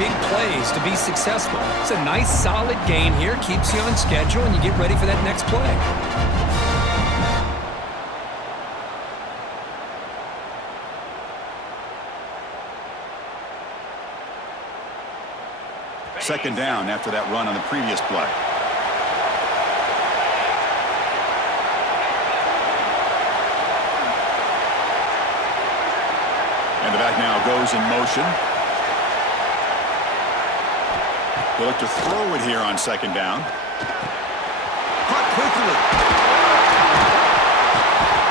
big plays to be successful. It's a nice, solid game here. Keeps you on schedule, and you get ready for that next play. Second down after that run on the previous play. And the back now goes in motion. They look to throw it here on second down. Caught quickly.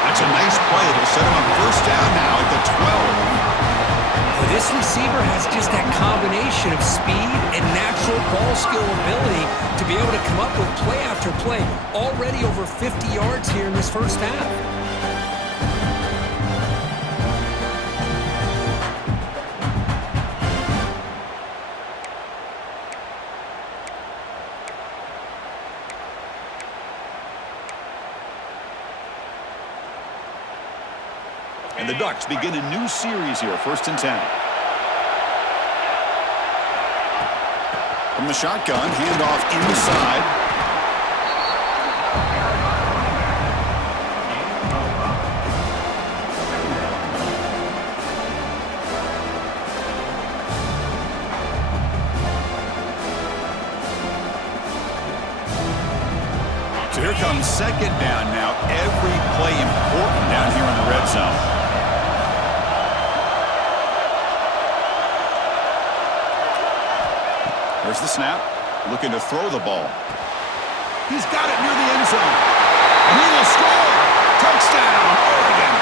That's a nice play. It'll set him up first down now at the 12. This receiver has just that combination of speed and natural ball skill ability to be able to come up with play after play. Already over 50 yards here in this first half. And the Ducks begin a new series here, 1st and 10. From the shotgun, handoff inside. So here comes second down now. Every play important down here in the red zone. There's the snap, looking to throw the ball. He's got it near the end zone. And he will score. Touchdown, Oregon.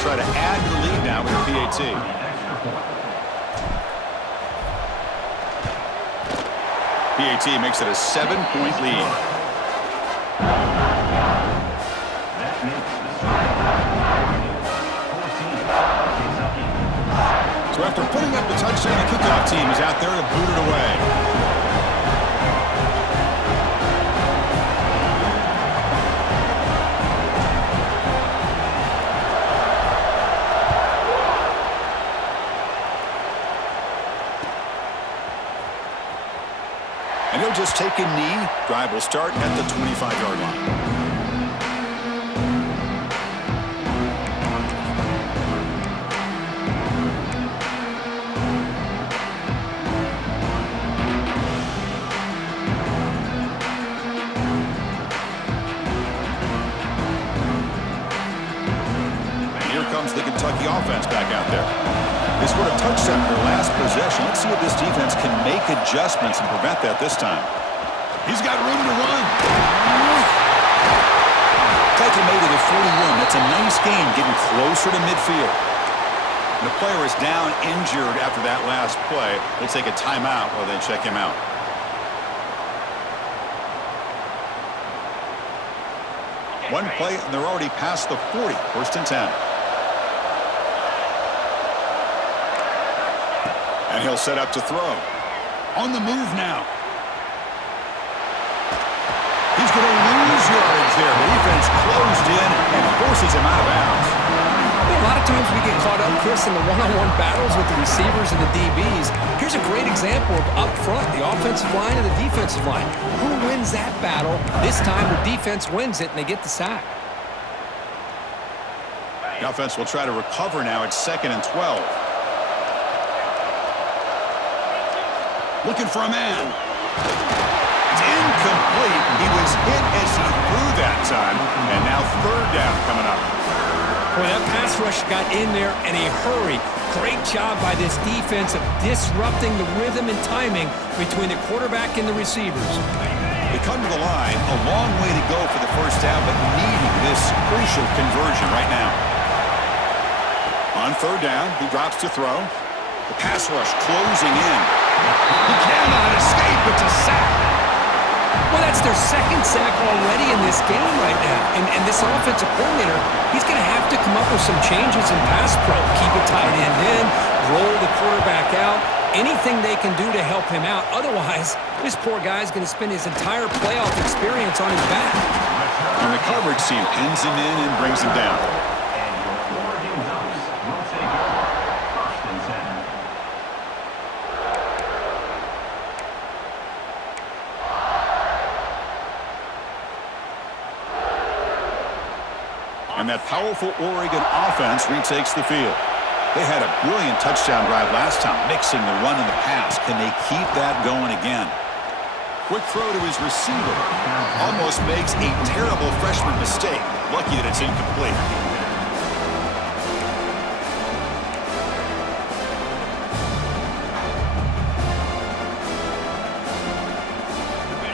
Try to add to the lead now with the PAT. PAT makes it a 7-point lead. So after putting up the touchdown, the kickoff team is out there to boot it away. And he'll just take a knee. Drive will start at the 25-yard line. And here comes the Kentucky offense back out there. They scored a touchdown in their last possession. Let's see if this defense can make adjustments and prevent that this time. He's got room to run. Kentucky made it at 41. That's a nice game, getting closer to midfield. The player is down injured after that last play. We'll take a timeout while they check him out. One play, and they're already past the 40. 1st and 10. And he'll set up to throw. On the move now. He's going to lose yards there. The defense closed in and forces him out of bounds. A lot of times we get caught up, Chris, in the one-on-one battles with the receivers and the DBs. Here's a great example of up front, the offensive line and the defensive line. Who wins that battle? This time the defense wins it, and they get the sack. The offense will try to recover now at 2nd and 12. Looking for a man. It's incomplete. He was hit as he threw that time. And now 3rd down coming up. Boy, that pass rush got in there in a hurry. Great job by this defense of disrupting the rhythm and timing between the quarterback and the receivers. They come to the line. A long way to go for the first down, but needing this crucial conversion right now. On 3rd down, he drops to throw. The pass rush closing in. He cannot escape. It's a sack. Well, that's their second sack already in this game right now. And this offensive coordinator, he's going to have to come up with some changes in pass pro. Keep a tight end in, roll the quarterback out, anything they can do to help him out. Otherwise, this poor guy's going to spend his entire playoff experience on his back. And the coverage team pins him in and brings him down. And that powerful Oregon offense retakes the field. They had a brilliant touchdown drive last time, mixing the run and the pass. Can they keep that going again? Quick throw to his receiver. Almost makes a terrible freshman mistake. Lucky that it's incomplete.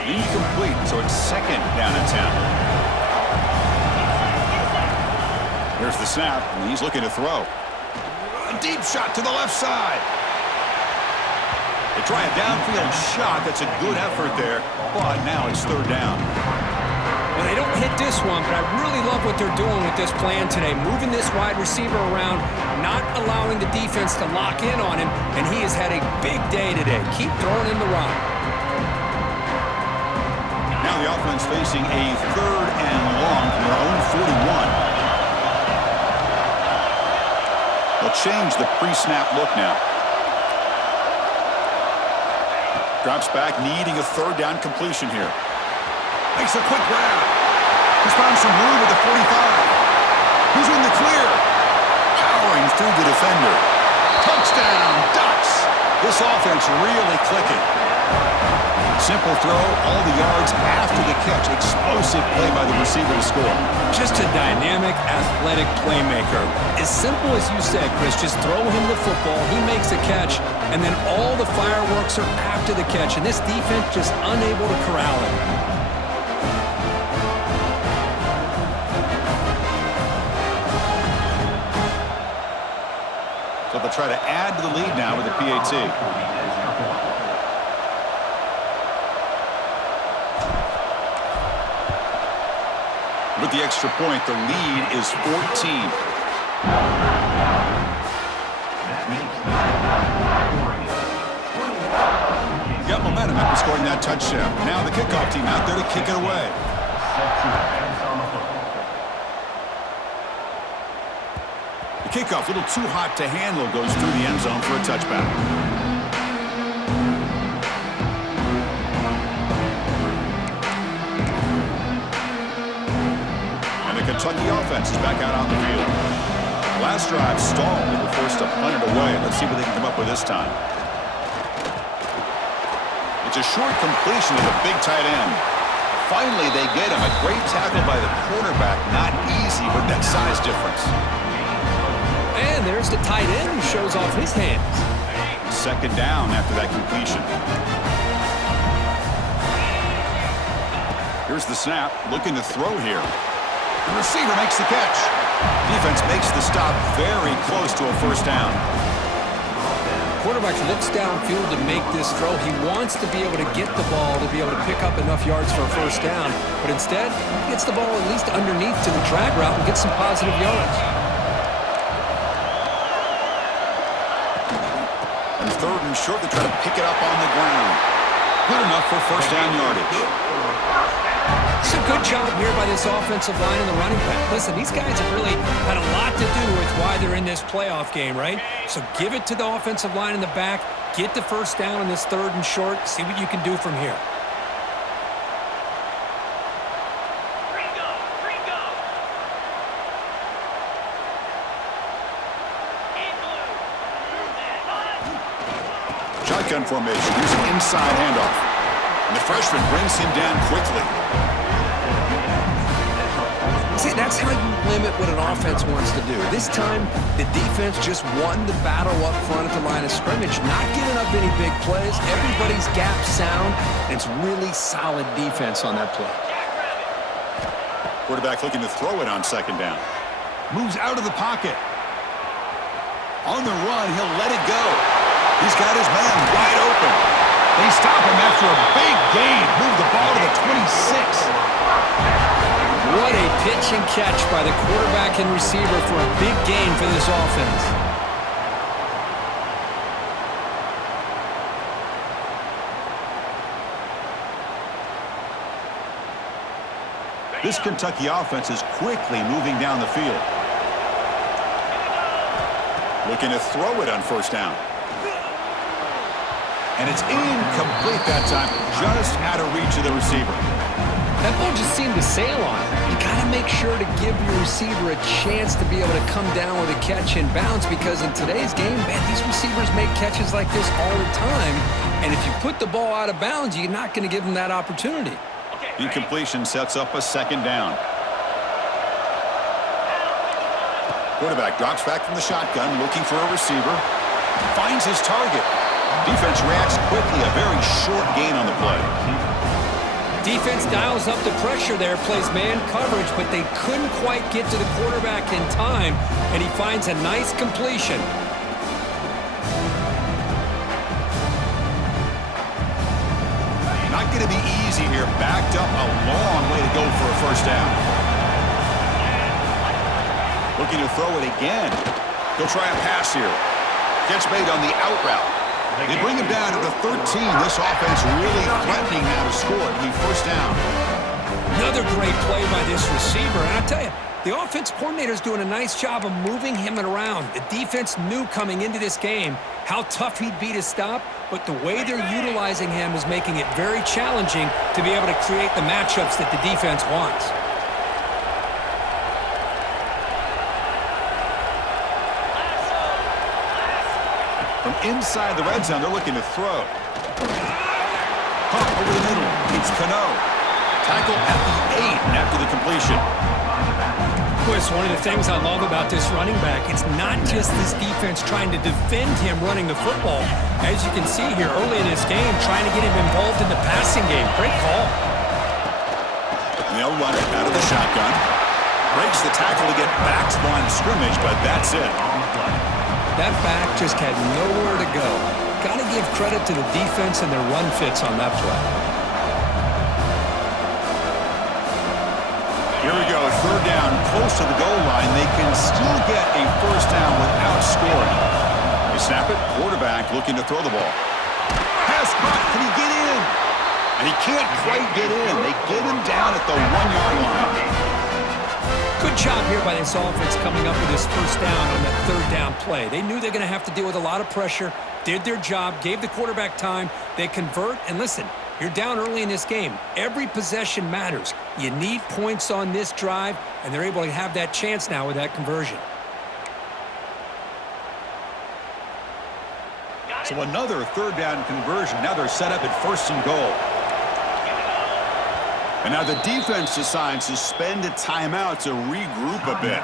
Incomplete, so it's second down and 10. Here's the snap, and he's looking to throw. A deep shot to the left side. They try a downfield shot. That's a good effort there, but now it's third down. Well, they don't hit this one, but I really love what they're doing with this plan today. Moving this wide receiver around, not allowing the defense to lock in on him, and he has had a big day today. Keep throwing in the rock. Now the offense facing a third and long from their own 41. They'll change the pre-snap look now. Drops back, needing a third down completion here. Makes a quick grab. He's found some room at the 45. He's in the clear. Powering through the defender. Touchdown, Ducks. This offense really clicking. Simple throw, all the yards after the catch. Explosive play by the receiver to score. Just a dynamic, athletic playmaker. As simple as you said, Chris, just throw him the football, he makes a catch, and then all the fireworks are after the catch, and this defense just unable to corral him. So they'll try to add to the lead now with a PAT. With the extra point, the lead is 14. Got momentum after scoring that touchdown. Now the kickoff team out there to kick it away. The kickoff, a little too hot to handle, goes through the end zone for a touchback. Kentucky offense is back out on the field. Last drive stalled. They were forced to punt it away. Let's see what they can come up with this time. It's a short completion to the big tight end. Finally, they get him. A great tackle by the quarterback. Not easy with that size difference. And there's the tight end who shows off his hands. Second down after that completion. Here's the snap. Looking to throw here. The receiver makes the catch. Defense makes the stop very close to a first down. Quarterback looks downfield to make this throw. He wants to be able to get the ball to be able to pick up enough yards for a first down. But instead, he gets the ball at least underneath to the drag route and gets some positive yards. And third and short, they try to pick it up on the ground. Good enough for first down yardage. It's a good job here by this offensive line and the running back. Listen, these guys have really had a lot to do with why they're in this playoff game, right? So give it to the offensive line in the back, get the first down in this third and short, see what you can do from here. Shotgun formation. Here's an inside handoff. And the freshman brings him down quickly. See, that's how you limit what an offense wants to do. This time, the defense just won the battle up front at the line of scrimmage, not giving up any big plays. Everybody's gap sound, and it's really solid defense on that play. Quarterback looking to throw it on second down. Moves out of the pocket. On the run, he'll let it go. He's got his man wide open. They stop him after a big gain. Move the ball to the 26. What a pitch and catch by the quarterback and receiver for a big gain for this offense. This Kentucky offense is quickly moving down the field. Looking to throw it on first down. And it's incomplete that time, just out of reach of the receiver. That ball just seemed to sail on it. You got to make sure to give your receiver a chance to be able to come down with a catch and bounce, because in today's game, man, these receivers make catches like this all the time. And if you put the ball out of bounds, you're not going to give them that opportunity. Incompletion sets up a second down. Quarterback drops back from the shotgun, looking for a receiver. Finds his target. Defense reacts quickly, a very short gain on the play. Defense dials up the pressure there, plays man coverage, but they couldn't quite get to the quarterback in time, and he finds a nice completion. Not going to be easy here. Backed up a long way to go for a first down. Looking to throw it again. He'll try a pass here. Gets made on the out route. They bring him down to the 13. This offense really threatening now to score. It'll be first down. Another great play by this receiver. And I tell you, the offense coordinator is doing a nice job of moving him around. The defense knew coming into this game how tough he'd be to stop, but the way they're utilizing him is making it very challenging to be able to create the matchups that the defense wants. From inside the red zone, they're looking to throw. Pump over the middle. It's Cano. Tackle at the 8 after the completion. Boy, it's one of the things I love about this running back. It's not just this defense trying to defend him running the football. As you can see here early in this game, trying to get him involved in the passing game. Great call. They'll run it out of the shotgun. Breaks the tackle to get back to the line of scrimmage, but that's it. That back just had nowhere to go. Got to give credit to the defense and their run fits on that play. Here we go, third down, close to the goal line. They can still get a first down without scoring. They snap it, quarterback looking to throw the ball. Pass caught, can he get in? And he can't quite get in. They get him down at the 1-yard line. Good job here by this offense coming up with this first down on that third down play. They knew they're going to have to deal with a lot of pressure, did their job, gave the quarterback time. They convert, and listen, you're down early in this game. Every possession matters. You need points on this drive, and they're able to have that chance now with that conversion. So another third down conversion. Now they're set up at first and goal. And now the defense decides to spend a timeout to regroup a bit.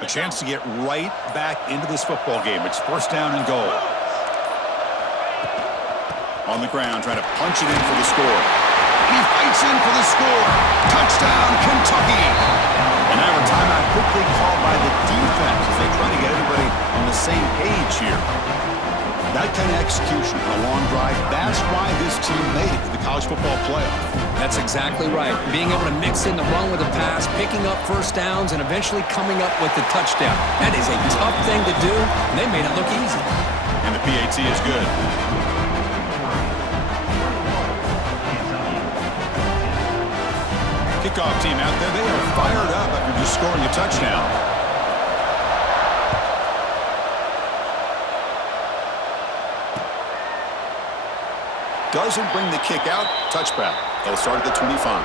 A chance to get right back into this football game. It's first down and goal. On the ground, trying to punch it in for the score. He fights in for the score. Touchdown, Kentucky! And now a timeout quickly called by the defense as they try to get everybody on the same page here. That kind of execution on a long drive, that's why this team made it to the college football playoff. That's exactly right. Being able to mix in the run with the pass, picking up first downs, and eventually coming up with the touchdown. That is a tough thing to do, and they made it look easy. And the PAT is good. Kickoff team out there, they are fired up after just scoring a touchdown. Doesn't bring the kick out. Touchback. They'll start at the 25.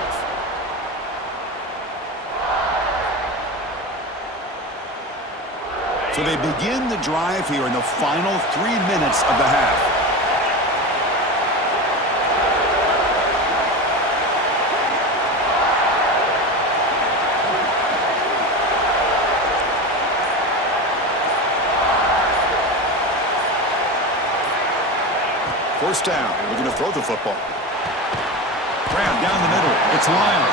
So they begin the drive here in the final 3 minutes of the half. First down. Looking to throw the football. Graham down the middle. It's Lyle.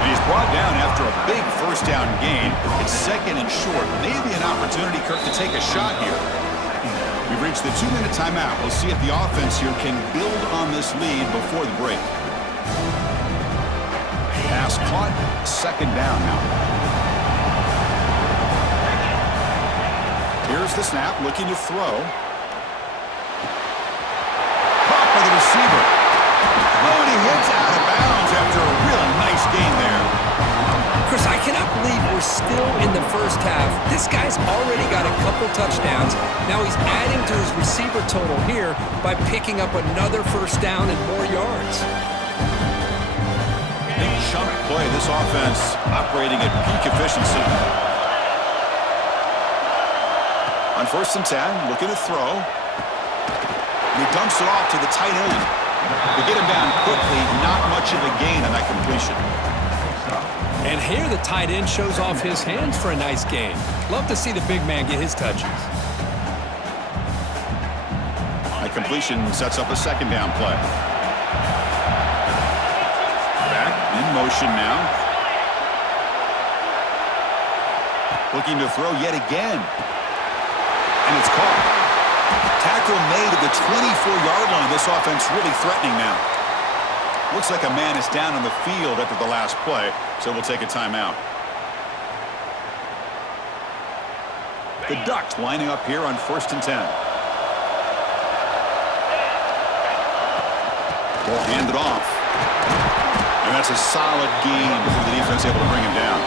And he's brought down after a big first down gain. It's second and short. Maybe an opportunity, Kirk, to take a shot here. We've reached the 2-minute timeout. We'll see if the offense here can build on this lead before the break. Pass caught. Second down now. Here's the snap. Looking to throw. Caught by the receiver. Oh, and he hits out of bounds after a real nice gain there. Chris, I cannot believe we're still in the first half. This guy's already got a couple touchdowns. Now he's adding to his receiver total here by picking up another first down and more yards. Big chunk play. This offense operating at peak efficiency. On 1st and 10, looking to throw. And he dumps it off to the tight end. They get him down quickly, not much of a gain on that completion. And here the tight end shows off his hands for a nice gain. Love to see the big man get his touches. That completion sets up a second down play. Back in motion now. Looking to throw yet again. And it's caught. Tackle made at the 24-yard line. This offense really threatening now. Looks like a man is down on the field after the last play, so we'll take a timeout. The Ducks lining up here on 1st and 10. Ball handed off. And that's a solid gain before the defense able to bring him down.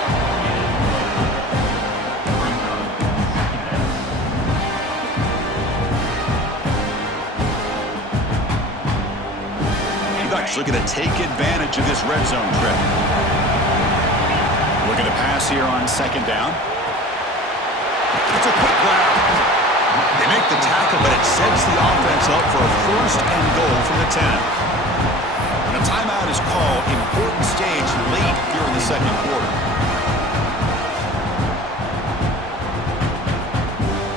Looking to take advantage of this red zone trip. Looking to pass here on 2nd down. It's a quick grab. They make the tackle, but it sets the offense up for a 1st and goal from the 10. And a timeout is called. Important stage late here in the 2nd quarter.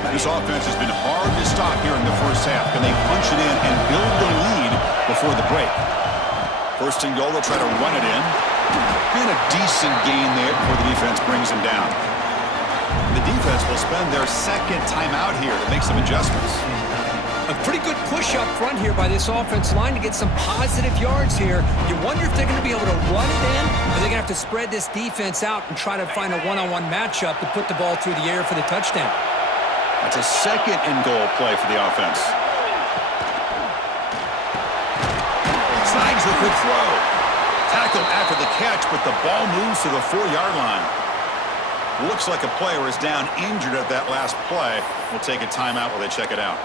This offense has been hard to stop here in the first half. Can they punch it in and build the lead before the break? 1st and goal, they'll try to run it in. And a decent gain there before the defense brings him down. The defense will spend their 2nd timeout here to make some adjustments. A pretty good push up front here by this offense line to get some positive yards here. You wonder if they're going to be able to run it in, or they're going to have to spread this defense out and try to find a one-on-one matchup to put the ball through the air for the touchdown. That's a 2nd and goal play for the offense. Snags the quick throw. Tackled after the catch, but the ball moves to the 4-yard line. Looks like a player is down injured at that last play. We'll take a timeout while they check it out.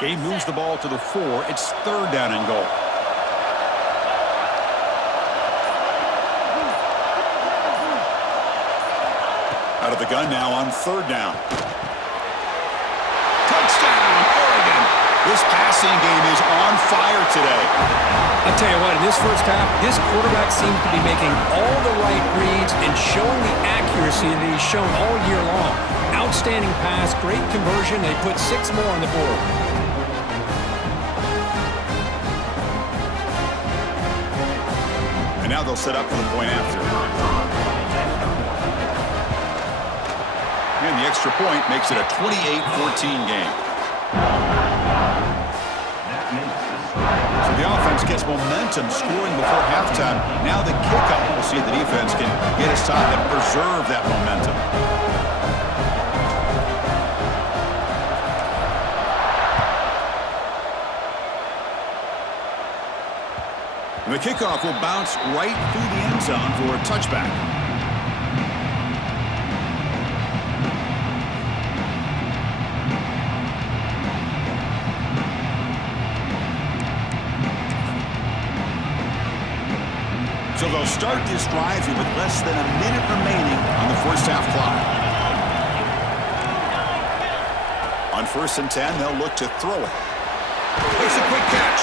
Game moves the ball to the 4. It's 3rd down and goal. Out of the gun now on 3rd down. Touchdown, Oregon. This passing game is on fire today. I'll tell you what, in this first half, this quarterback seems to be making all the right reads and showing the accuracy that he's shown all year long. Outstanding pass, great conversion. They put 6 more on the board. And now they'll set up for the point after. And the extra point makes it a 28-14 game. So the offense gets momentum scoring before halftime. Now the kickoff. We'll see if the defense can get a stop and preserve that momentum. The kickoff will bounce right through the end zone for a touchback. So they'll start this drive here with less than a minute remaining on the first half clock. On 1st and 10, they'll look to throw it. It's a quick catch.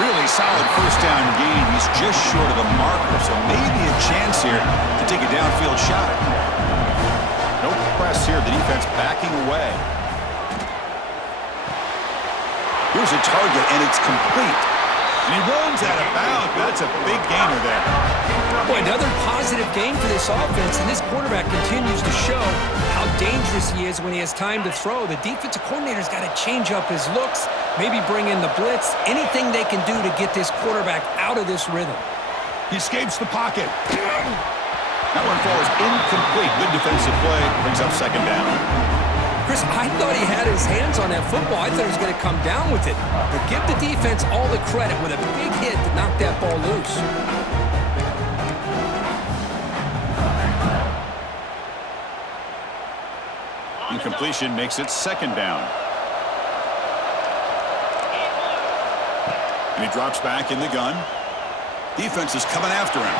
Really solid first down gain. He's just short of the marker, so maybe a chance here to take a downfield shot. No press here. The defense backing away. Here's a target, and it's complete. And he runs out of bounds, but that's a big gainer there. Boy, another positive game for this offense, and this quarterback continues to show how dangerous he is when he has time to throw. The defensive coordinator's got to change up his looks, maybe bring in the blitz, anything they can do to get this quarterback out of this rhythm. He escapes the pocket. That one falls incomplete. Good defensive play. Brings up second down. Chris, I thought he had his hands on that football. I thought he was going to come down with it. But give the defense all the credit with a big hit to knock that ball loose. Incompletion makes it second down. And he drops back in the gun. Defense is coming after him.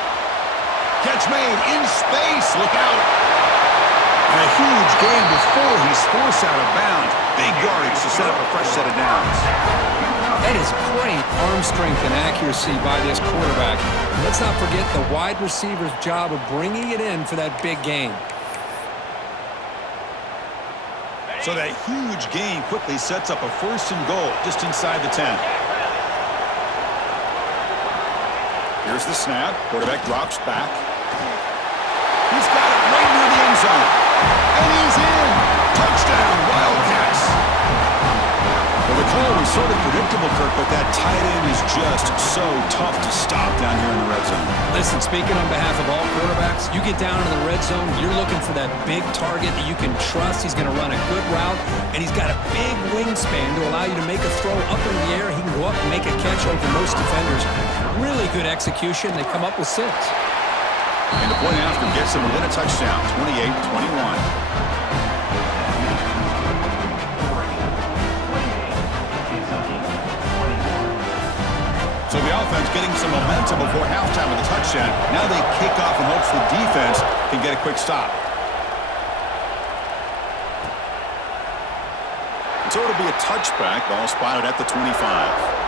Catch made in space. Look out. And a huge gain before he's forced out of bounds. Big yardage to set up a fresh set of downs. That is great arm strength and accuracy by this quarterback. And let's not forget the wide receiver's job of bringing it in for that big gain. So that huge gain quickly sets up a first and goal just inside the 10. Here's the snap. Quarterback drops back. He's got it right near the end zone. And he's in. Touchdown, Wildcats. Well, the call was sort of predictable, Kirk, but that tight end is just so tough to stop down here in the red zone. Listen, speaking on behalf of all quarterbacks, you get down in the red zone, you're looking for that big target that you can trust. He's going to run a good route, and he's got a big wingspan to allow you to make a throw up in the air. He can go up and make a catch over most defenders. Really good execution. They come up with 6. And the point after gets him within a touchdown, 28-21. So the offense getting some momentum before halftime with a touchdown. Now they kick off in hopes the defense can get a quick stop. So it'll be a touchback. Ball spotted at the 25.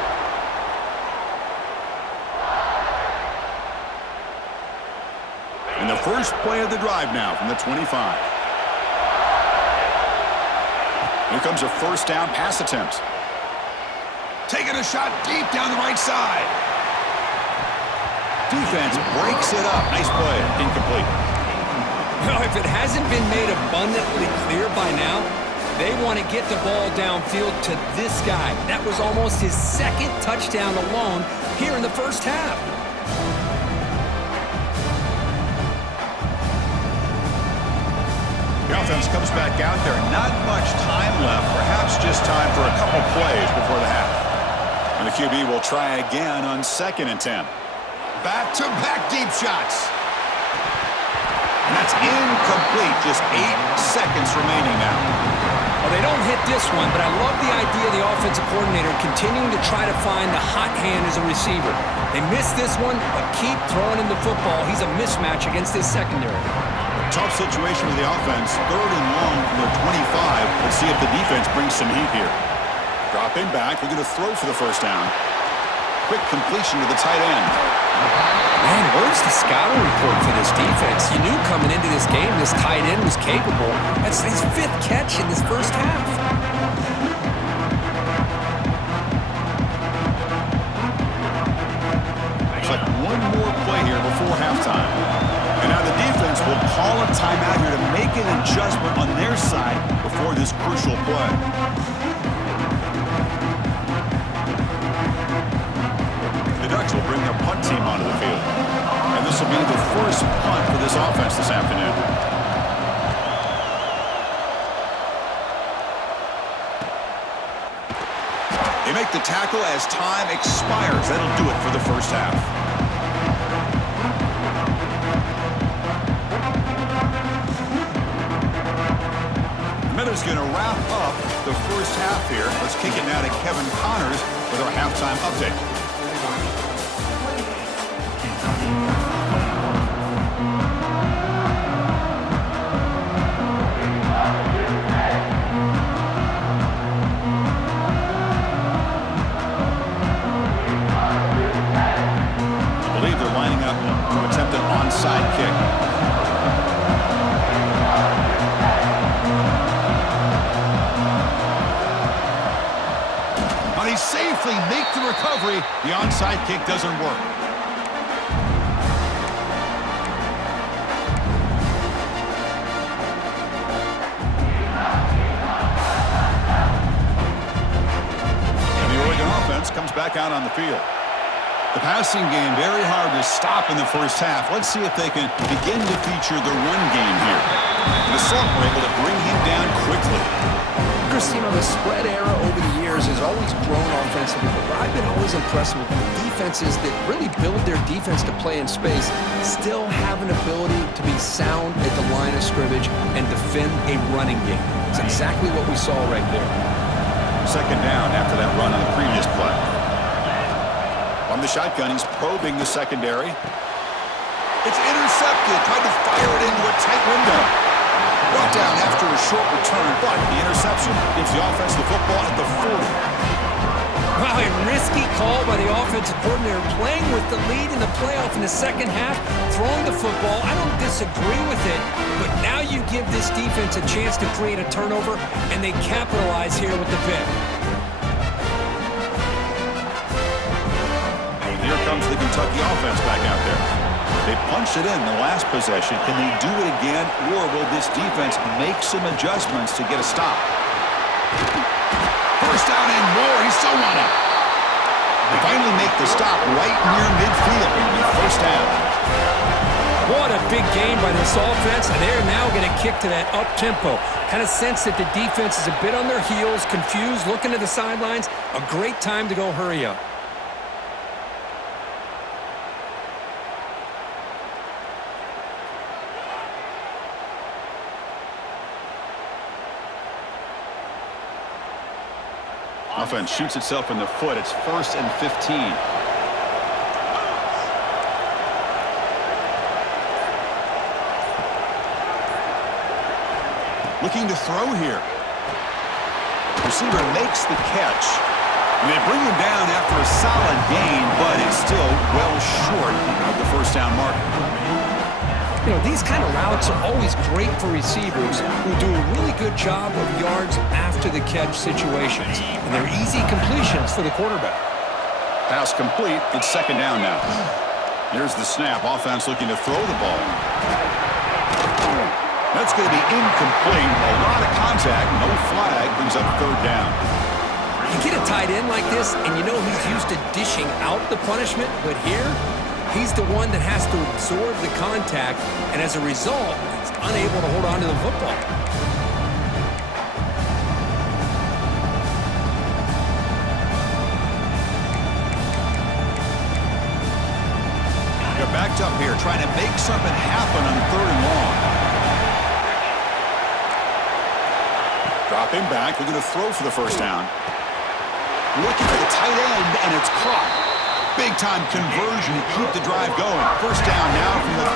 And the first play of the drive now from the 25. Here comes a first down pass attempt. Taking a shot deep down the right side. Defense breaks it up. Nice play. Incomplete. Well, if it hasn't been made abundantly clear by now, they want to get the ball downfield to this guy. That was almost his second touchdown alone here in the first half. The offense comes back out there. Not much time left. Perhaps just time for a couple plays before the half. And the QB will try again on 2nd and 10. Back-to-back deep shots. And that's incomplete. Just 8 seconds remaining now. Well, they don't hit this one, but I love the idea of the offensive coordinator continuing to try to find the hot hand as a receiver. They missed this one, but keep throwing him the football. He's a mismatch against his secondary. Tough situation with the offense. 3rd and long from their 25. Let's see if the defense brings some heat here. Dropping back. They're going to throw for the first down. Quick completion to the tight end. Man, where's the scouting report for this defense? You knew coming into this game this tight end was capable. That's his 5th catch in this first half. Looks like one more play here before halftime. And now the defense will call a timeout here to make an adjustment on their side before this crucial play. The Ducks will bring their punt team onto the field. And this will be the first punt for this offense this afternoon. They make the tackle as time expires. That'll do it for the first half. Miller's going to wrap up the first half here. Let's kick it now to Kevin Connors with our halftime update. They safely make the recovery. The onside kick doesn't work. And the Oregon offense comes back out on the field. The passing game very hard to stop in the first half. Let's see if they can begin to feature the run game here. The Assault were able to bring him down quickly. Chris, the spread era over the years has always grown offensively, but I've been always impressed with the defenses that really build their defense to play in space, still have an ability to be sound at the line of scrimmage and defend a running game. It's exactly what we saw right there. Second down after that run on the previous play. On the shotgun, he's probing the secondary. It's intercepted. Tried to fire it into a tight window. Brought down after a short return, but the interception gives the offense the football at the 40. Wow, a risky call by the offensive coordinator, playing with the lead in the playoff in the second half, throwing the football. I don't disagree with it, but now you give this defense a chance to create a turnover, and they capitalize here with the pick. Here comes the Kentucky offense back out there. They punched it in the last possession. Can they do it again, or will this defense make some adjustments to get a stop? First down and more. He's still on it. They finally make the stop right near midfield. It'll be first down. What a big game by this offense, and they're now going to kick to that up-tempo. Kind of sense that the defense is a bit on their heels, confused, looking to the sidelines. A great time to go hurry up. Offense shoots itself in the foot. It's 1st and 15. Looking to throw here. Receiver makes the catch. And they bring him down after a solid gain, but it's still well short of the first down mark. These kind of routes are always great for receivers who do a really good job of yards after the catch situations. And they're easy completions for the quarterback. Pass complete. It's second down now. Here's the snap. Offense looking to throw the ball. That's going to be incomplete. A lot of contact. No flag. Brings up third down. You get a tight end like this, and you know he's used to dishing out the punishment, but here, he's the one that has to absorb the contact, and as a result, he's unable to hold on to the football. They're backed up here, trying to make something happen on third and long. Drop him back. They're going to throw for the first down. Looking for the tight end, and it's caught. Big-time conversion to keep the drive going. First down now from the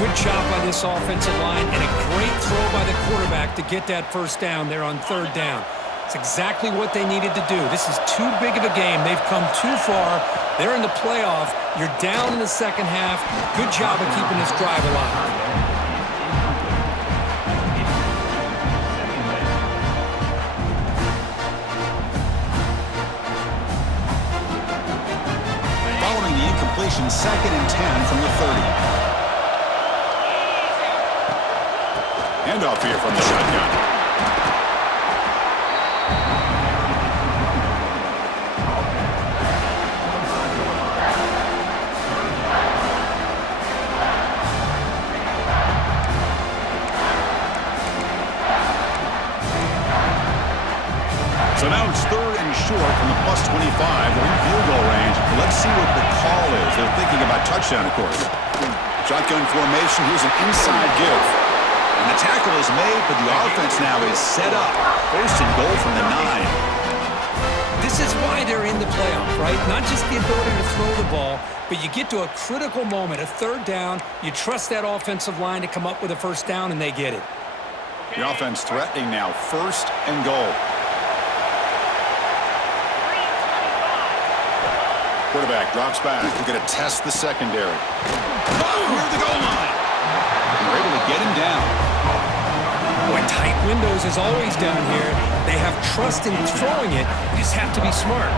30. Good job by this offensive line, and a great throw by the quarterback to get that first down there on third down. It's exactly what they needed to do. This is too big of a game. They've come too far. They're in the playoff. You're down in the second half. Good job of keeping this drive alive. Second and 10 from the 30. Handoff here from the shotgun. So now it's third and short from the +25. They're in field goal range. Let's see what the call is. They're thinking about touchdown, of course. Shotgun formation. Here's an inside give. And the tackle is made, but the offense now is set up. First and goal from the 9. This is why they're in the playoff, right? Not just the ability to throw the ball, but you get to a critical moment, a third down. You trust that offensive line to come up with a first down, and they get it. The offense threatening now. First and goal. Quarterback drops back. We're going to test the secondary. Oh, near the goal line. And they're able to get him down. Boy, tight windows as always down here. They have trust in throwing it. You just have to be smart.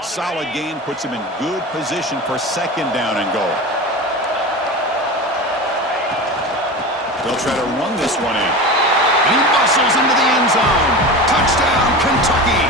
Solid gain puts him in good position for second down and goal. They'll try to run this one in. And he muscles into the end zone. Touchdown, Kentucky.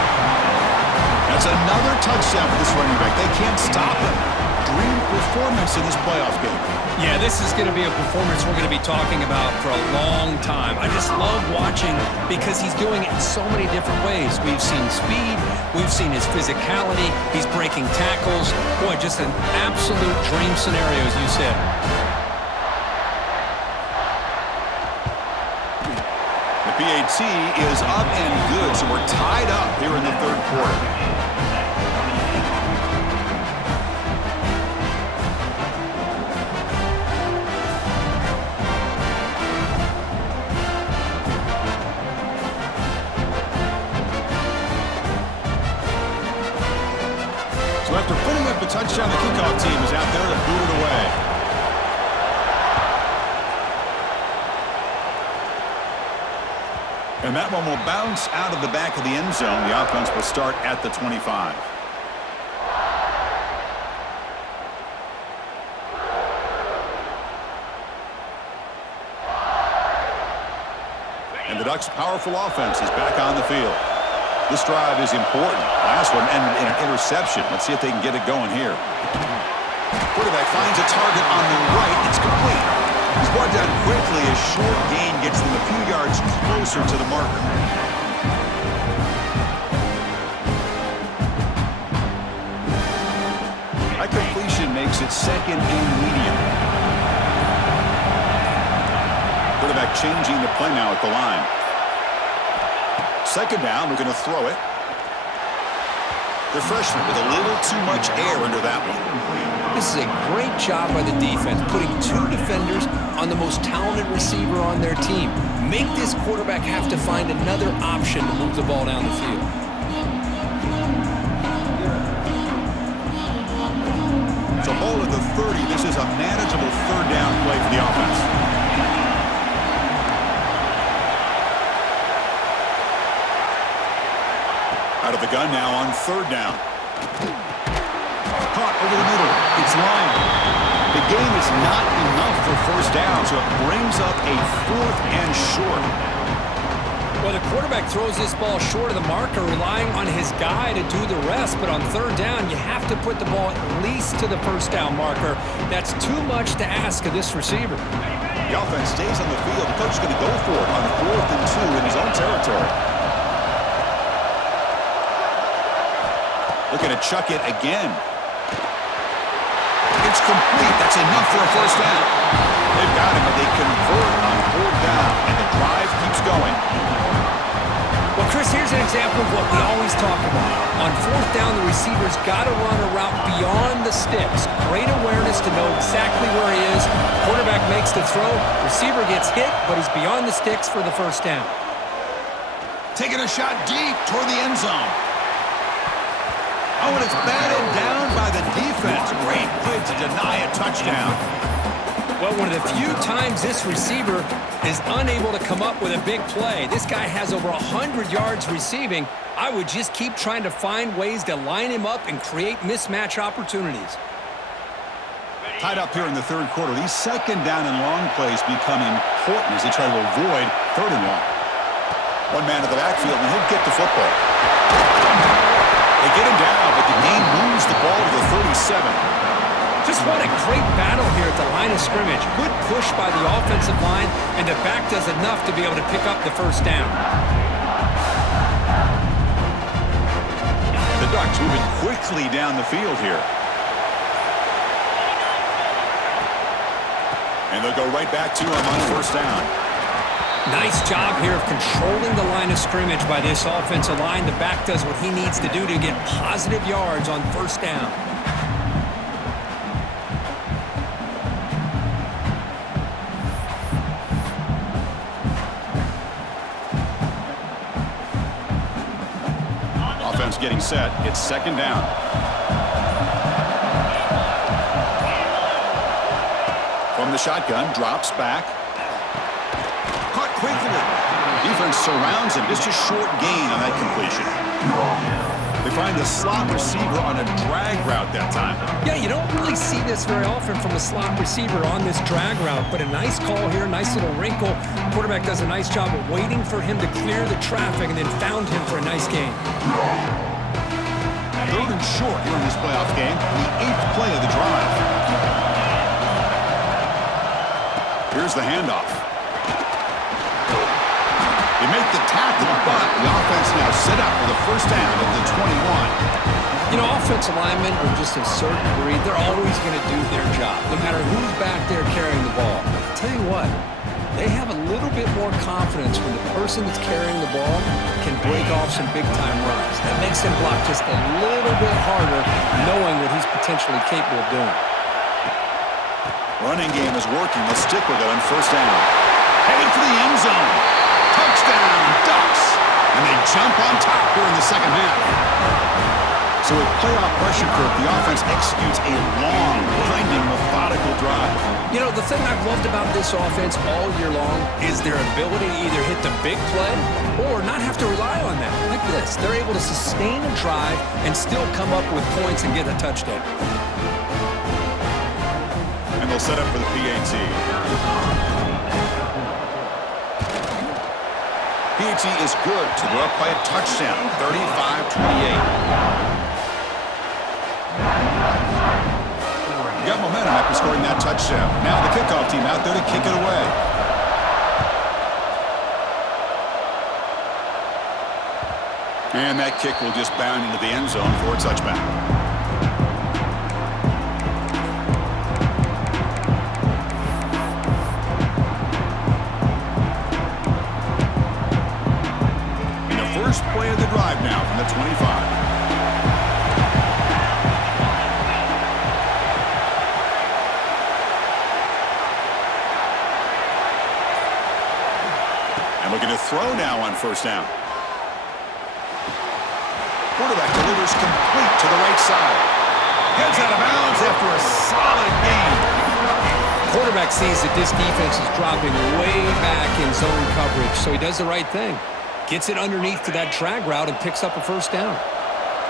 That's another touchdown for this running back. They can't stop him. Dream performance in this playoff game. Yeah, this is going to be a performance we're going to be talking about for a long time. I just love watching because he's doing it in so many different ways. We've seen speed. We've seen his physicality. He's breaking tackles. Boy, just an absolute dream scenario, as you said. The PAT is up and good, so we're tied up here in the third quarter. So after putting up a touchdown, the kickoff team is out there to boot it away. And that one will bounce out of the back of the end zone. The offense will start at the 25. And the Ducks' powerful offense is back on the field. This drive is important. Last one ended in an interception. Let's see if they can get it going here. Quarterback finds a target on the right. It's complete. He's brought down quickly. A short gain gets them a few yards closer to the marker. That completion makes it second and medium. Quarterback changing the play now at the line. Second down, we're going to throw it. The freshman with a little too much air under that one. This is a great job by the defense, putting two defenders on the most talented receiver on their team. Make this quarterback have to find another option to move the ball down the field. So ball at the 30. This is a manageable third down play for the offense. Out of the gun now on third down. Caught over the middle. It's Lyon. The gain is not enough for first down, so it brings up a fourth and short. Well, the quarterback throws this ball short of the marker, relying on his guy to do the rest. But on third down, you have to put the ball at least to the first down marker. That's too much to ask of this receiver. The offense stays on the field. The coach is going to go for it on 4th and 2 in his own territory. Looking to chuck it again. It's complete. That's enough for a first down. They've got him, but they convert on 4th down, and the drive keeps going. Well, Chris, here's an example of what we always talk about. On 4th down, the receiver's got to run a route beyond the sticks. Great awareness to know exactly where he is. Quarterback makes the throw. Receiver gets hit, but he's beyond the sticks for the first down. Taking a shot deep toward the end zone. Oh, and it's batted down by the defense. Great play to deny a touchdown. Well, one of the few times this receiver is unable to come up with a big play. This guy has over 100 yards receiving. I would just keep trying to find ways to line him up and create mismatch opportunities. Tied up here in the third quarter. These second down and long plays become important as they try to avoid third and long. One man at the backfield, and he'll get the football. They get him down, but the game moves the ball to the 37. Just what a great battle here at the line of scrimmage. Good push by the offensive line, and the back does enough to be able to pick up the first down. The Ducks moving quickly down the field here. And they'll go right back to him on first down. Nice job here of controlling the line of scrimmage by this offensive line. The back does what he needs to do to get positive yards on first down. Offense getting set. It's second down. From the shotgun, drops back. Caught quickly. Defense surrounds him. Just a short gain on that completion. They find the slot receiver on a drag route that time. Yeah, you don't really see this very often from a slot receiver on this drag route, but a nice call here, nice little wrinkle. The quarterback does a nice job of waiting for him to clear the traffic and then found him for a nice gain. 3rd and short here in this playoff game, the 8th play of the drive. Here's the handoff. They make the tackle, but the offense now set up with a first down at the 21. You know, offensive linemen are just a certain breed. They're always going to do their job, no matter who's back there carrying the ball. I'll tell you what, they have a little bit more confidence when the person that's carrying the ball can break off some big-time runs. That makes them block just a little bit harder, knowing what he's potentially capable of doing. Running game is working. Let's stick with it on first down. Heading for the end zone. Touchdown, Ducks. And they jump on top here in the second half. So with playoff pressure curve, the offense executes a long, grinding, methodical drive. You know, the thing I've loved about this offense all year long is their ability to either hit the big play or not have to rely on that. Like this, they're able to sustain a drive and still come up with points and get a touchdown. And they'll set up for the PAT. PAT is good, so they're up by a touchdown, 35-28. Got momentum after scoring that touchdown. Now the kickoff team out there to kick it away. And that kick will just bound into the end zone for a touchback. And the first play of the drive now from the 25. Looking to throw now on first down. Quarterback delivers complete to the right side. Heads out of bounds after a solid gain. Quarterback sees that this defense is dropping way back in zone coverage, so he does the right thing. Gets it underneath to that drag route and picks up a first down.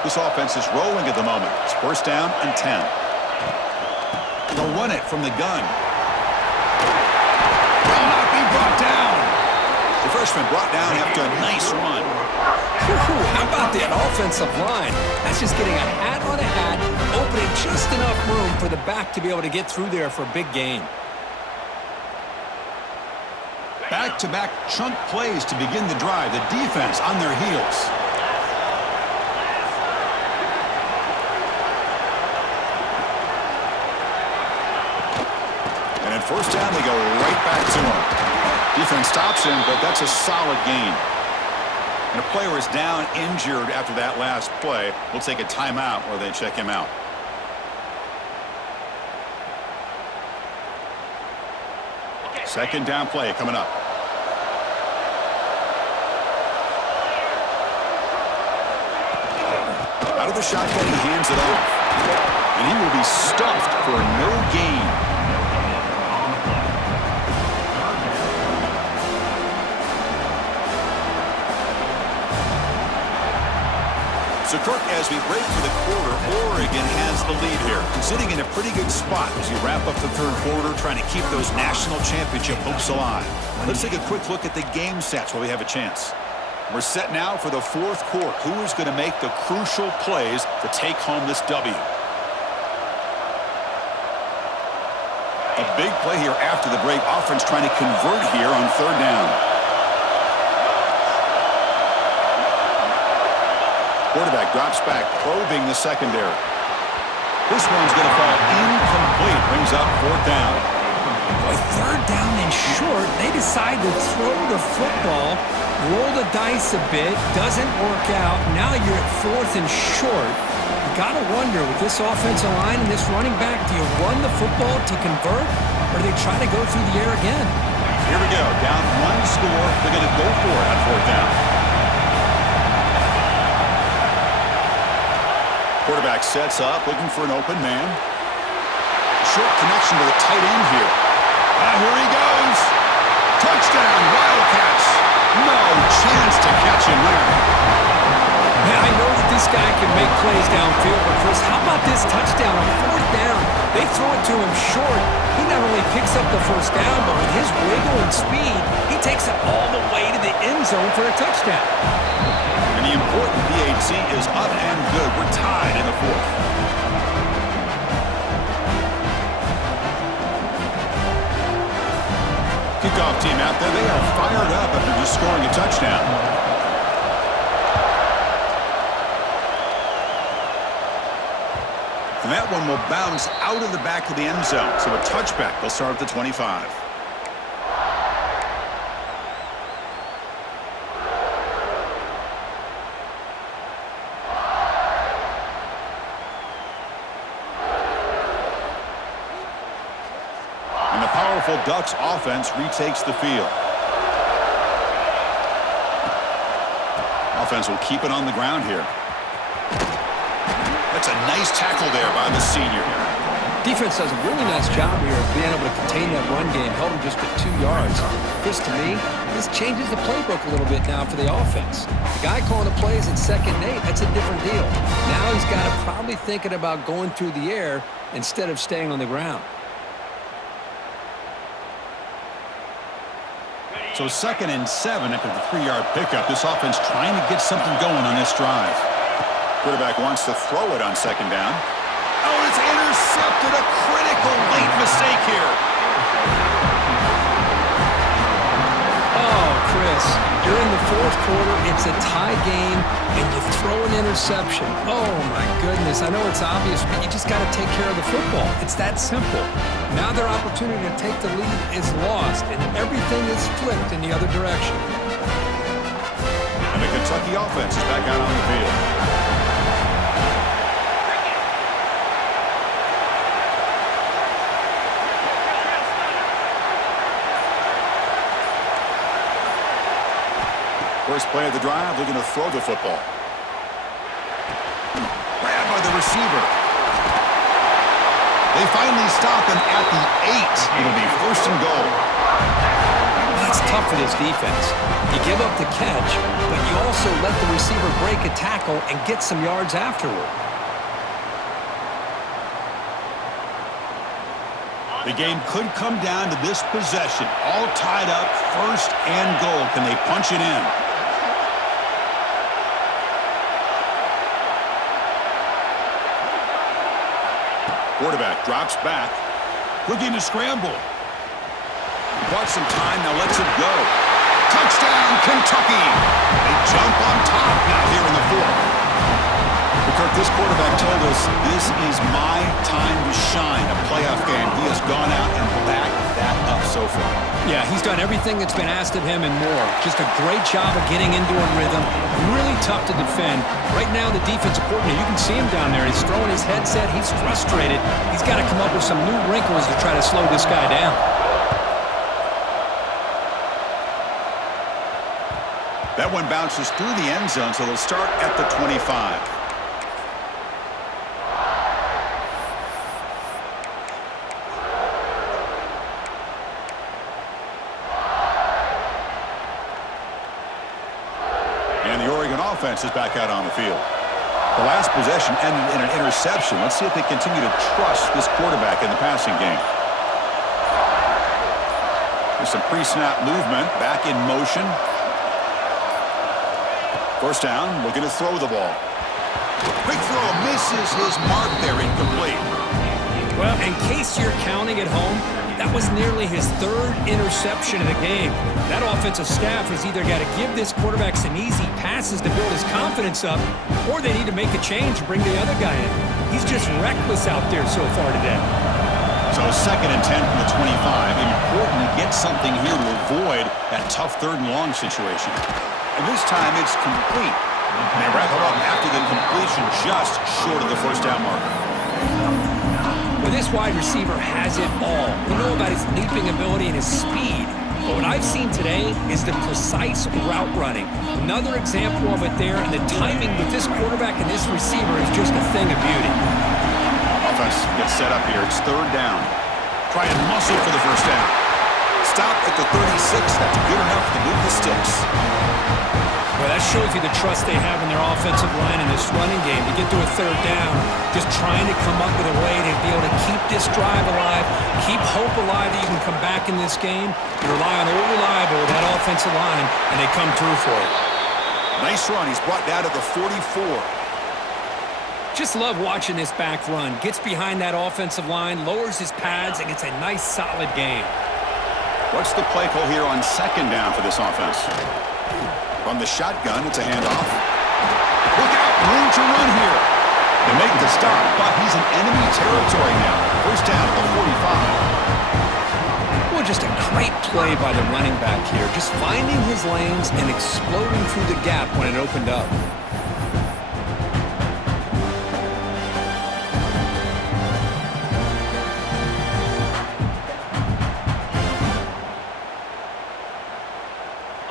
This offense is rolling at the moment. It's first down and 10. They'll run it from the gun. Will not be brought down. The freshman brought down after a nice run. How about that offensive line? That's just getting a hat on a hat, opening just enough room for the back to be able to get through there for a big gain. Back-to-back chunk plays to begin the drive. The defense on their heels. And at first down, they go right back to him. Defense stops him, but that's a solid gain. And a player is down injured after that last play. We'll take a timeout while they check him out. Second down play coming up. Out of the shotgun, he hands it off. And he will be stuffed for no gain. So, Kirk, as we break for the quarter, Oregon has the lead here, sitting in a pretty good spot as you wrap up the third quarter, trying to keep those national championship hopes alive. Let's take a quick look at the game sets while we have a chance. We're set now for the fourth quarter. Who is going to make the crucial plays to take home this W? A big play here after the break. Offense trying to convert here on third down. Quarterback drops back, probing the secondary. This one's going to fall incomplete. Brings up fourth down. Boy, third down and short. They decide to throw the football, roll the dice a bit, doesn't work out. Now you're at fourth and short. You got to wonder, with this offensive line and this running back, do you run the football to convert, or do they try to go through the air again? Here we go. Down one score. They're going to go for it on fourth down. Quarterback sets up, looking for an open man. Short connection to the tight end here. Here he goes. Touchdown, Wildcats. No chance to catch him there. Man, I know that this guy can make plays downfield, but Chris, how about this touchdown on 4th down? They throw it to him short. He not only picks up the 1st down, but with his wiggle and speed, he takes it all the way to the end zone for a touchdown. And the important PAT is up and good. We're tied in the 4th. Kickoff team out there. They are fired up after just scoring a touchdown. And that one will bounce out of the back of the end zone. So a touchback. They'll start at the 25. And the powerful Ducks offense retakes the field. Offense will keep it on the ground here. That's a nice tackle there by the senior. Defense does a really nice job here of being able to contain that run game, held him just at 2 yards. Chris, to me, this changes the playbook a little bit now for the offense. The guy calling the plays at 2nd and 8, that's a different deal. Now he's got to probably thinking about going through the air instead of staying on the ground. So 2nd and 7 after the 3-yard pickup. This offense trying to get something going on this drive. Quarterback wants to throw it on 2nd down. Oh, it's intercepted. A critical late mistake here. Oh, Chris, you're in the 4th quarter. It's a tie game, and you throw an interception. Oh, my goodness. I know it's obvious, but you just got to take care of the football. It's that simple. Now their opportunity to take the lead is lost, and everything is flipped in the other direction. And the Kentucky offense is back out on the field. First play of the drive, looking to throw the football. Grabbed by the receiver. They finally stop him at the 8. It'll be 1st and goal. That's tough for this defense. You give up the catch, but you also let the receiver break a tackle and get some yards afterward. The game could come down to this possession. All tied up, 1st and goal. Can they punch it in? Quarterback drops back, looking to scramble. He bought some time, now lets it go. Touchdown, Kentucky! They jump on top now here in the 4th. But Kirk, this quarterback told us this is my time to shine, a playoff game. He has gone out and backed that up so far. Yeah, he's done everything that's been asked of him and more. Just a great job of getting into a rhythm. Really tough to defend. Right now, the defensive coordinator, you can see him down there. He's throwing his headset. He's frustrated. He's got to come up with some new wrinkles to try to slow this guy down. That one bounces through the end zone, so they'll start at the 25. And the Oregon offense is back out on the field. The last possession ended in an interception. Let's see if they continue to trust this quarterback in the passing game. There's some pre-snap movement, back in motion. 1st down, looking to throw the ball. Quick throw, misses his mark there, incomplete. Well, in case you're counting at home, that was nearly his 3rd interception of the game. That offensive staff has either got to give this quarterback some easy passes to build his confidence up, or they need to make a change and bring the other guy in. He's just reckless out there so far today. So 2nd and 10 from the 25. Important to get something here to avoid that tough 3rd and long situation. And this time it's complete. And they wrap it up after the completion just short of the 1st down marker. Well, this wide receiver has it all. We know about his leaping ability and his speed. But what I've seen today is the precise route running. Another example of it there, and the timing with this quarterback and this receiver is just a thing of beauty. Offense gets set up here. It's 3rd down. Try and muscle for the 1st down. Stop at the 36. That's good enough to move the sticks. Well, that shows you the trust they have in their offensive line in this running game. To get to a third down, just trying to come up with a way to be able to keep this drive alive, keep hope alive that you can come back in this game. You rely on Old Reliable, that offensive line, and they come through for it. Nice run. He's brought down to the 44. Just love watching this back run. Gets behind that offensive line, lowers his pads, and gets a nice, solid gain. What's the play call here on second down for this offense? From the shotgun, it's a handoff. Look out, room to run here. They make the stop, but he's in enemy territory now. First down at the 45. Well, just a great play by the running back here. Just finding his lanes and exploding through the gap when it opened up.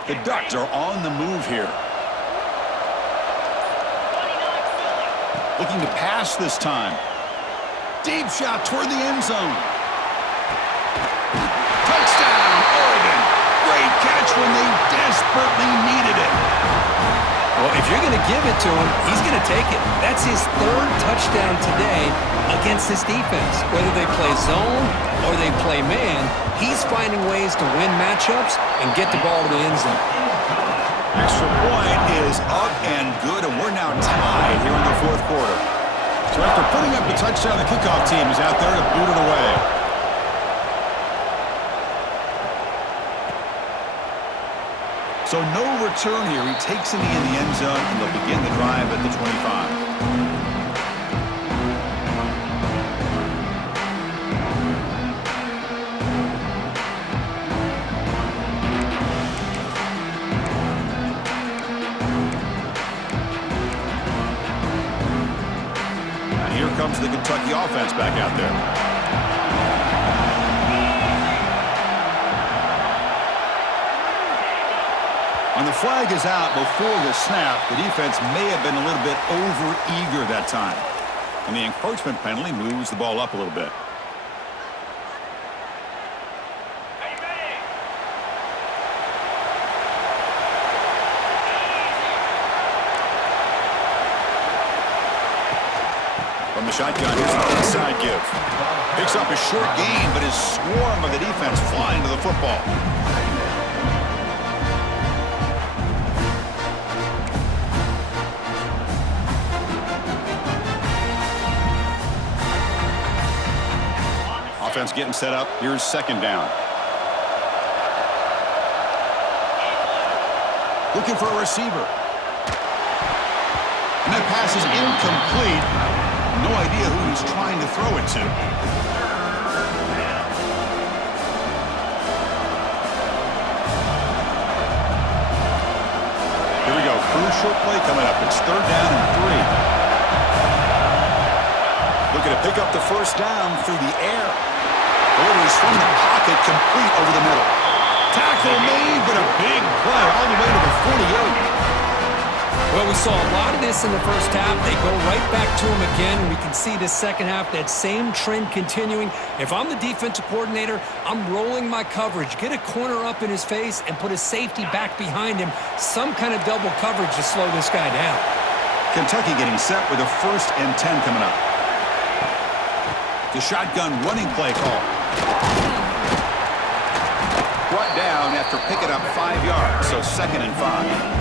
The Ducks are on the move here. Looking to pass this time. Deep shot toward the end zone. Touchdown, Oregon. Great catch when they desperately needed it. Well, if you're going to give it to him, he's going to take it. That's his third touchdown today against this defense. Whether they play zone or they play man, he's finding ways to win matchups and get the ball to the end zone. Extra point is up and good, and we're now tied here in the fourth quarter. So after putting up the touchdown, the kickoff team is out there to boot it away. So no return here. He takes it in the end zone, and they'll begin the drive at the 25. Comes the Kentucky offense back out there. When the flag is out before the snap, the defense may have been a little bit over-eager that time. And the encroachment penalty moves the ball up a little bit. From the shotgun, here's an inside give. Picks up a short gain, but his swarm of the defense flying to the football. Offense getting set up. Here's second down. Looking for a receiver. And that pass is incomplete. No idea who he's trying to throw it to. Here we go. Crucial play coming up. It's third down and 3. Looking to pick up the first down through the air. Delivers from the pocket, complete over the middle. Tackle made, but a big play all the way to the 48. Well, we saw a lot of this in the first half. They go right back to him again, and we can see the second half, that same trend continuing. If I'm the defensive coordinator, I'm rolling my coverage. Get a corner up in his face and put a safety back behind him. Some kind of double coverage to slow this guy down. Kentucky getting set with a 1st and 10 coming up. The shotgun running play call. Brought down after picking up 5 yards, so 2nd and 5.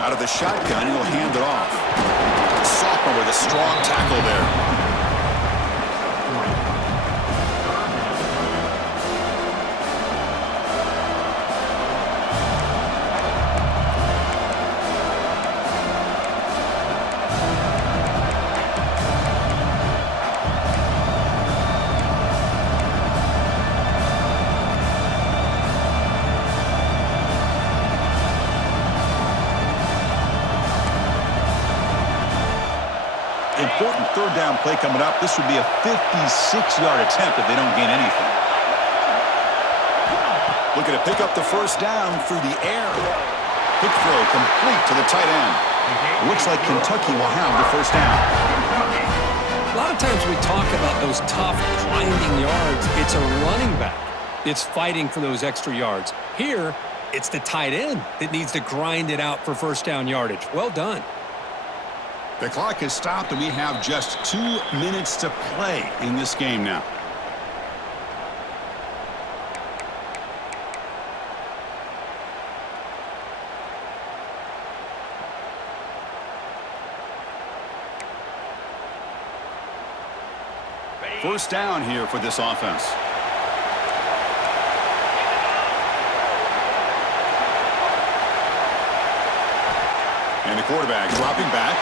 Out of the shotgun, he'll hand it off. Sophomore with a strong tackle there. important third down play coming up. This would be a 56-yard attempt if they don't gain anything. Looking to pick up the first down through the air. Quick throw complete to the tight end. Looks like Kentucky will have the first down. A lot of times we talk about those tough grinding yards. It's a running back. It's fighting for those extra yards. Here, it's the tight end that needs to grind it out for first down yardage. Well done. The clock has stopped, and we have just 2 minutes to play in this game now. First down here for this offense. And the quarterback dropping back.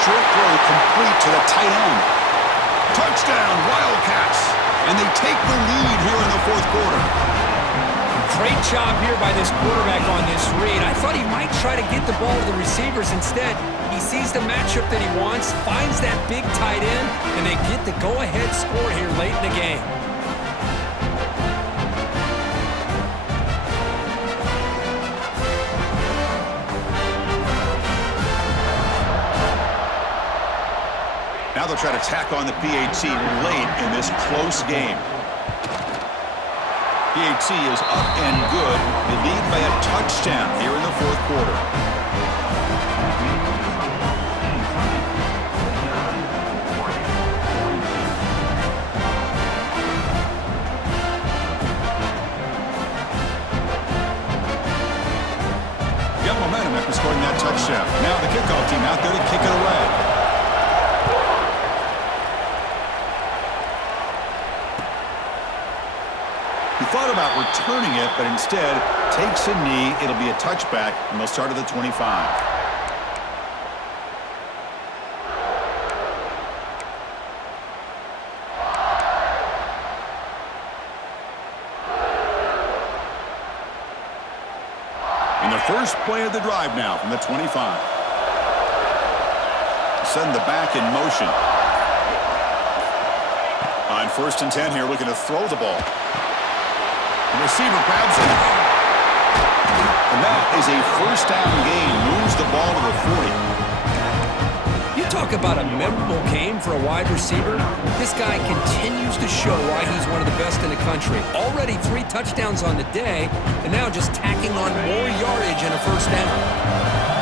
Short throw complete to the tight end. Touchdown, Wildcats. And they take the lead here in the fourth quarter. Great job here by this quarterback on this read. I thought he might try to get the ball to the receivers. Instead, he sees the matchup that he wants, finds that big tight end, and they get the go-ahead score here late in the game. Now they'll try to tack on the PAT late in this close game. PAT is up and good. They lead by a touchdown here in the fourth quarter. Got momentum after scoring that touchdown. Now the kickoff team out there to kick it away. He thought about returning it, but instead takes a knee. It'll be a touchback, and they'll start at the 25. And the first play of the drive now from the 25. Send the back in motion. On 1st and 10 here, looking to throw the ball. The receiver grabs it. And that is a first down gain. Moves the ball to the 40. You talk about a memorable game for a wide receiver. This guy continues to show why he's one of the best in the country. Already 3 touchdowns on the day, and now just tacking on more yardage and a first down.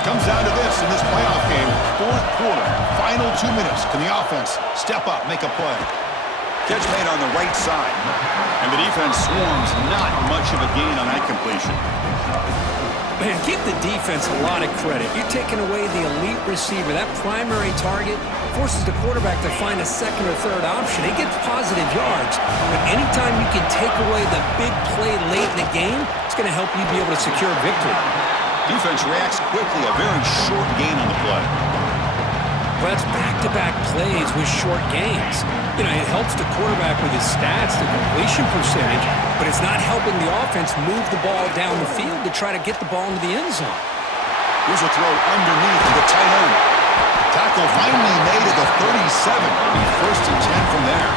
Comes down to this in this playoff game. Fourth quarter, final 2 minutes. Can the offense step up, make a play? Catch made on the right side. And the defense swarms. Not much of a gain on that completion. Man, give the defense a lot of credit. You're taking away the elite receiver. That primary target forces the quarterback to find a second or third option. He gets positive yards. But anytime you can take away the big play late in the game, it's going to help you be able to secure victory. Defense reacts quickly. A very short gain on the play. Well, that's back-to-back plays with short gains. You know, it helps the quarterback with his stats, the completion percentage, but it's not helping the offense move the ball down the field to try to get the ball into the end zone. Here's a throw underneath to the tight end. Tackle finally made at the 37. It'll be 1st and 10 from there.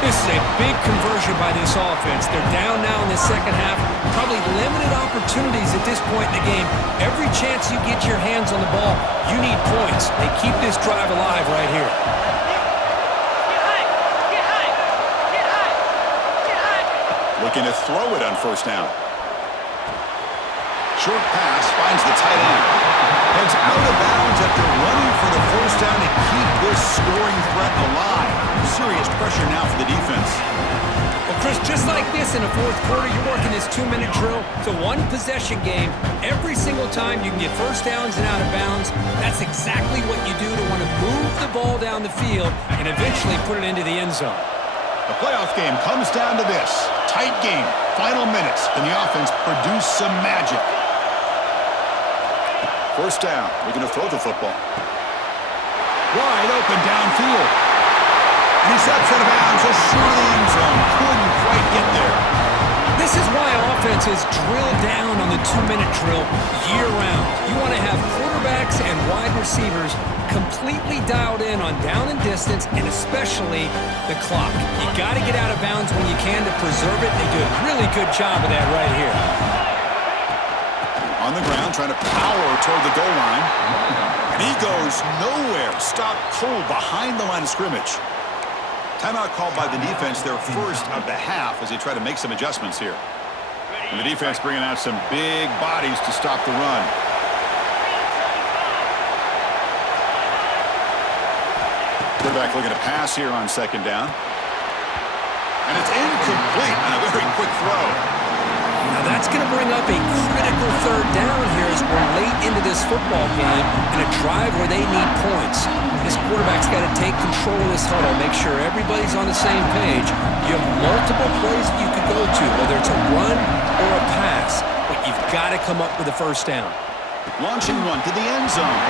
This is a big conversion by this offense. They're down now in the second half. Probably limited opportunities at this point in the game. Every chance you get your hands on the ball, you need points. They keep this drive alive right here. Looking to throw it on 1st down. Short pass finds the tight end. Heads out of bounds after running for the 1st down to keep this scoring threat alive. Serious pressure now for the defense. Well, Chris, just like this in the fourth quarter, you're working this 2-minute drill. It's a one-possession game. Every single time you can get first downs and out of bounds. That's exactly what you do to want to move the ball down the field and eventually put it into the end zone. The playoff game comes down to this. Tight game. Final minutes. Can the offense produce some magic? First down. Looking to throw the football. Wide open downfield. And he's up out of bounds. Just short of the end zone. Couldn't quite get there. This is why offenses drill down on the 2-minute drill year-round. You want to have quarterbacks and wide receivers completely dialed in on down and distance, and especially the clock. You got to get out of bounds when you can to preserve it. They do a really good job of that right here. On the ground, trying to power toward the goal line. And he goes nowhere. Stopped cold behind the line of scrimmage. Timeout called by the defense, their first of the half, as they try to make some adjustments here. And the defense bringing out some big bodies to stop the run. Quarterback looking to pass here on second down. And it's incomplete on a very quick throw. Now that's going to bring up a critical third down here as we're late into this football game in a drive where they need points. This quarterback's got to take control of this huddle, make sure everybody's on the same page. You have multiple plays that you could go to, whether it's a run or a pass, but you've got to come up with a first down. Launching one to the end zone.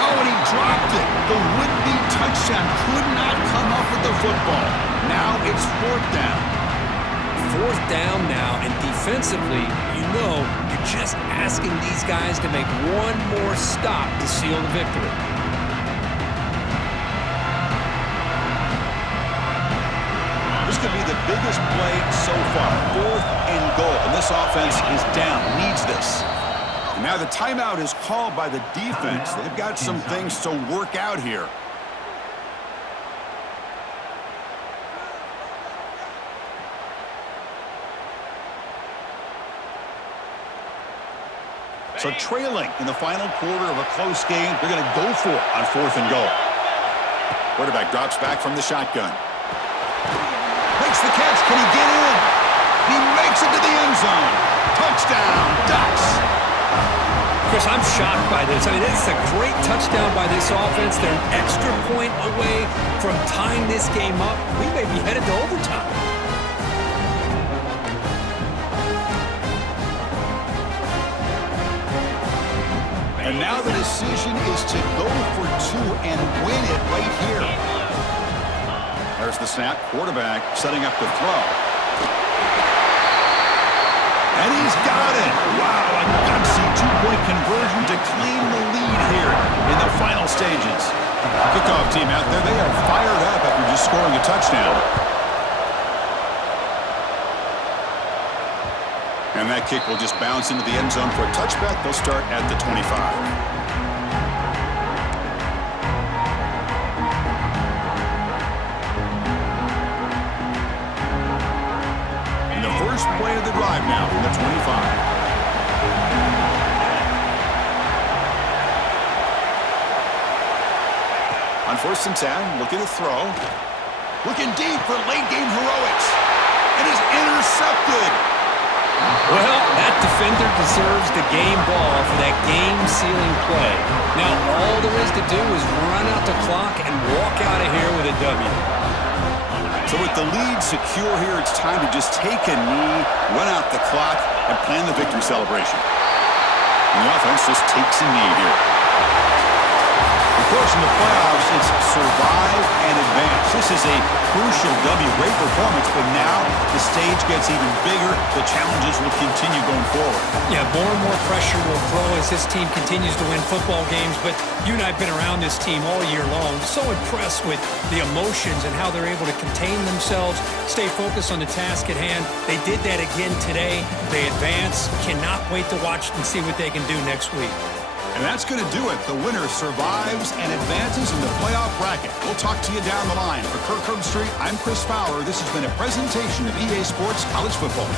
No, and he dropped it. The would-be touchdown could not come up with the football. Now it's fourth down. Fourth down now, and defensively, you're just asking these guys to make one more stop to seal the victory. This could be the biggest play so far. 4th and goal, and this offense is down, needs this. And now the timeout is called by the defense. They've got some things to work out here. So trailing in the final quarter of a close game, they're going to go for it on 4th and goal. Quarterback drops back from the shotgun. Makes the catch. Can he get in? He makes it to the end zone. Touchdown, Ducks. Chris, I'm shocked by this. I mean, it's a great touchdown by this offense. They're an extra point away from tying this game up. We may be headed to overtime. And now the decision is to go for 2 and win it right here. There's the snap. Quarterback setting up the throw. And he's got it. Wow, a gutsy 2-point conversion to claim the lead here in the final stages. Kickoff team out there, they are fired up after just scoring a touchdown. And that kick will just bounce into the end zone for a touchback. They'll start at the 25. And the first play of the drive now from the 25. On 1st and 10, looking to throw. Looking deep for late game heroics. And is intercepted. Well, that defender deserves the game ball for that game-sealing play. Now, all there is to do is run out the clock and walk out of here with a W. So with the lead secure here, it's time to just take a knee, run out the clock, and plan the victory celebration. And the offense just takes a knee here. Of course, in the playoffs, it's survive and advance. This is a crucial W. Great performance, but now the stage gets even bigger. The challenges will continue going forward. Yeah, more and more pressure will grow as this team continues to win football games, but you and I have been around this team all year long. So impressed with the emotions and how they're able to contain themselves, stay focused on the task at hand. They did that again today. They advance. Cannot wait to watch and see what they can do next week. And that's going to do it. The winner survives and advances in the playoff bracket. We'll talk to you down the line. For Kirk Herbstreit, I'm Chris Fowler. This has been a presentation of EA Sports College Football.